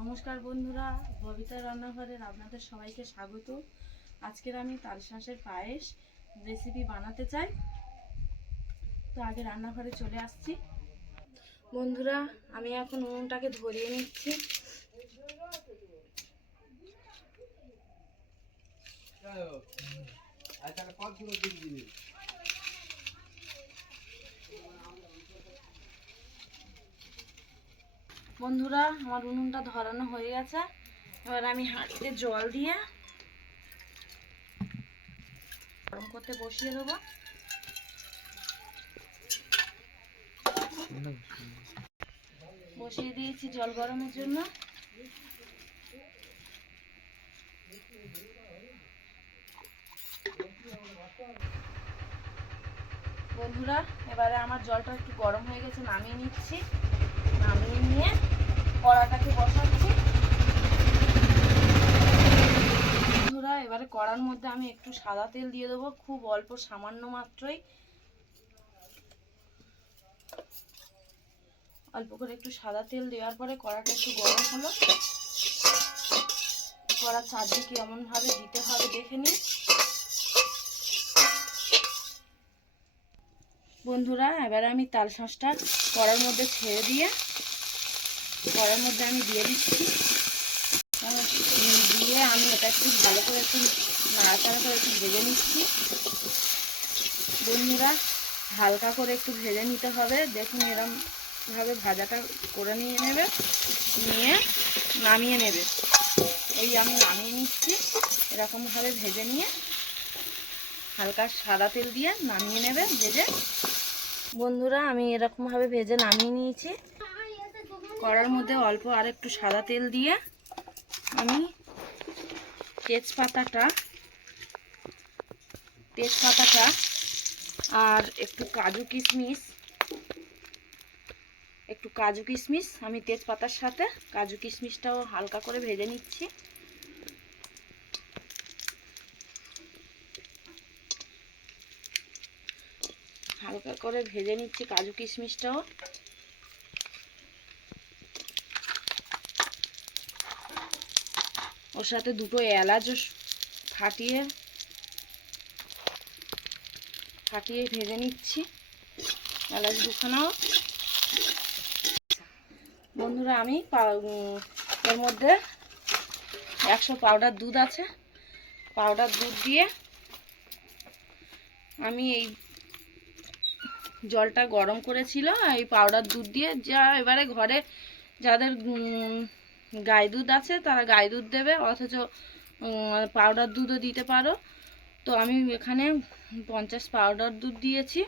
নমস্কার বন্ধুরা, ববিতা রান্নাঘরের আপনাদের সবাইকে স্বাগত। আজকের আমি তালশাঁসের পায়েস রেসিপি বানাতে চাই। তো আগে রান্নাঘরে চলে আসছি। বন্ধুরা, আমি এখন উনুনটাকে ধরিয়ে নিচ্ছি। বন্ধুরা, আমার উনুনটা ধরানো হয়ে গেছে। এবার আমি হাঁড়িতে জল দিয়ে গরম করতে বসিয়ে দেবো। বসিয়ে দিয়েছি জল গরমের জন্য। বন্ধুরা, এবারে আমার জলটা একটু গরম হয়ে গেছে, নামিয়ে নিচ্ছি। নামিয়ে নিয়ে কড়াটাকে বসাচ্ছি। বন্ধুরা, এবারে কড়ার মধ্যে আমি একটু সাদা তেল দিয়ে দেবো, খুব অল্প সামান্য মাত্রই, অল্প করে একটু সাদা তেল দেওয়ার পরে কড়াটা একটু গরম হলো। কড়ার চারদিকে এমন ভাবে দিতে হবে, দেখে নিই। বন্ধুরা, এবারে আমি তালশাঁসটা কড়ার মধ্যে ছেড়ে দিয়ে কড়ার মধ্যে আমি দিয়ে দিচ্ছি। দিয়ে আমি এটা একটু ভালো করে একটু নাড়াচাড়া করে একটু ভেজে নিচ্ছি। বন্ধুরা, হালকা করে একটু ভেজে নিতে হবে। দেখুন, এরকমভাবে ভাজাটা করে নিয়ে নেবে, নিয়ে নামিয়ে নেবে। এই আমি নামিয়ে নিচ্ছি। এরকমভাবে ভেজে নিয়ে হালকা সাদা তেল দিয়ে নামিয়ে নেবে ভেজে। বন্ধুরা, আমি এরকমভাবে ভেজে নামিয়ে নিয়েছি। কড়ার মধ্যে অল্প আর একটু সাদা তেল দিয়ে আমি তেজপাতাটা আর একটু কাজু কিশমিশ আমি তেজপাতার সাথে কাজু কিশমিশটাও হালকা করে ভেজে নিচ্ছি। হালকা করে ভেজে নিচ্ছি কাজু কিশমিশটাও। ওর সাথে দুটো এলাচও ফাটিয়ে ভেজে নিচ্ছি, এলাচ দুখানাও। বন্ধুরা, আমি এর মধ্যে 100 পাউডার দুধ আছে। পাউডার দুধ দিয়ে আমি এই জলটা গরম করেছিল, এই পাউডার দুধ দিয়ে এবারে ঘরে যাদের গাই দুধ আছে তারা গাই দুধ দেবে, অথচ পাউডার দুধও দিতে পারো। তো আমি এখানে 50 পাউডার দুধ দিয়েছি।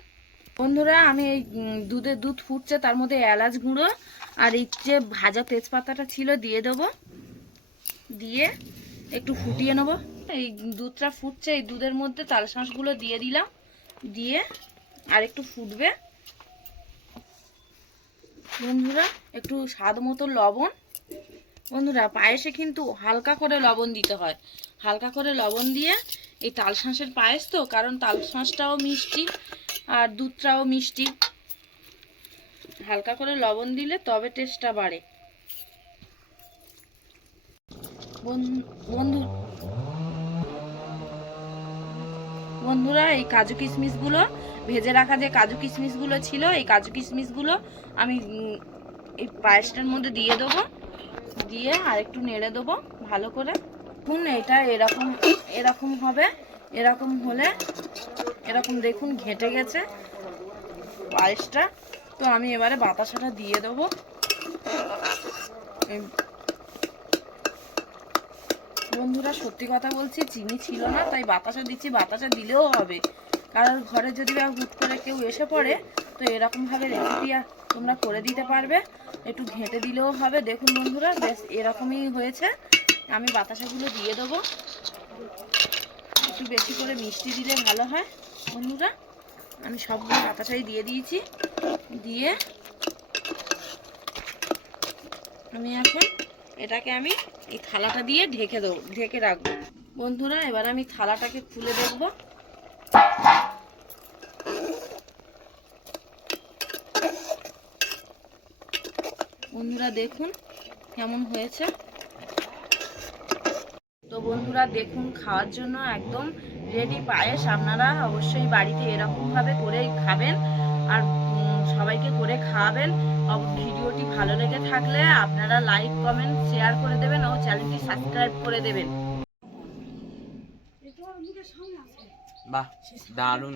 বন্ধুরা, আমি এই দুধ ফুটছে, তার মধ্যে এলাচ গুঁড়ো আর এই যে ভাজা তেজপাতাটা ছিল দিয়ে দেবো। দিয়ে একটু ফুটিয়ে নেবো। এই দুধটা ফুটছে, এই দুধের মধ্যে তালশাঁসগুলো দিয়ে দিলাম। দিয়ে আর একটু ফুটবে। বন্ধুরা, একটু স্বাদ মতো লবণ। বন্ধুরা, পায়েসে কিন্তু হালকা করে লবণ দিতে হয়। হালকা করে লবণ দিয়ে, এই তালশাঁসের পায়েস তো, কারণ তালশাঁসটাও মিষ্টি আর দুধটাও মিষ্টি, হালকা করে লবণ দিলে তবে টেস্টটা বাড়ে। বন্ধুরা, এই কাজু কিশমিশগুলো ভেজে রাখা যে কাজু কিশমিশগুলো ছিল, এই কাজু কিশমিশগুলো আমি এই পায়েসটার মধ্যে দিয়ে দেবো। দিয়ে আর একটু নেড়ে দেবো ভালো করে। দেখুন, এটা এরকম হবে। এরকম হলে এরকম দেখুন ঘেঁটে গেছে পায়েসটা। তো আমি এবারে বাতাসাটা দিয়ে দেবো। বন্ধুরা, সত্যি কথা বলছি, চিনি ছিল না, তাই বাতাসা দিচ্ছি। বাতাসা দিলেও হবে, কারণ ঘরে যদি হুট করে কেউ এসে পড়ে, তো এরকমভাবে রেসিপি তোমরা করে দিতে পারবে। একটু ঘেঁটে দিলেও হবে। দেখুন বন্ধুরা, বেশ এরকমই হয়েছে। আমি বাতাসাগুলো দিয়ে দেবো। একটু বেশি করে মিষ্টি দিলে ভালো হয়। বন্ধুরা, আমি সবগুলো বাতাসাই দিয়ে দিয়েছি। দিয়ে আমি এখন এটাকে এই থালাটা দিয়ে ঢেকে রাখবো। বন্ধুরা, এবার আমি থালাটাকে খুলে দেখব। বন্ধুরা, দেখুন কেমন হয়েছে। তো বন্ধুরা দেখুন খাওয়ার জন্য একদম রেডি পায়েস। আপনারা অবশ্যই বাড়িতে এরকমভাবে করেই খাবেন আর সবাইকে করে খাওয়াবেন। ভিডিওটি ভালো লেগে থাকলে আপনারা লাইক কমেন্ট শেয়ার করে দেবেন ও চ্যানেলটি সাবস্ক্রাইব করে দেবেন। বাহ, দারুণ।